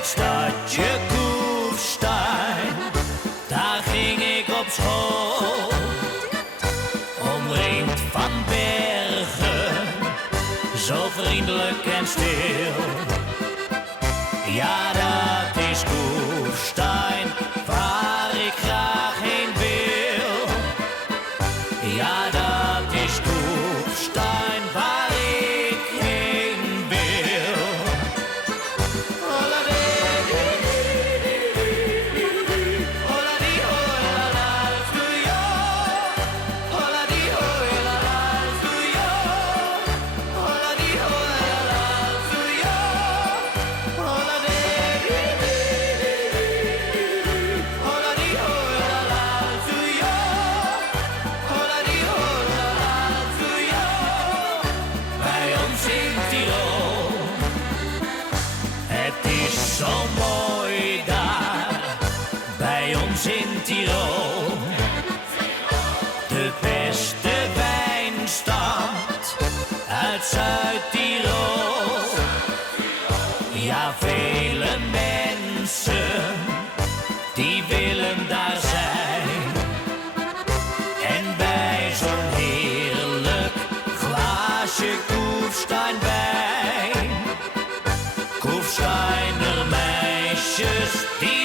Het stadje Kufstein, daar ging ik op school. Omringd van bergen, zo vriendelijk en stil. Ja, dat is Kufstein, waar ik graag heen wil. Ja, dat is Kufstein, waar ik heen wil. Het is zo mooi daar, bij ons in Tirol. De beste wijnstad uit Zuid-Tirol. Ja, vele mensen, die willen daar zijn. En bij zo'n heerlijk glaasje Kufstein wijn. Kufsteiner meisjes, die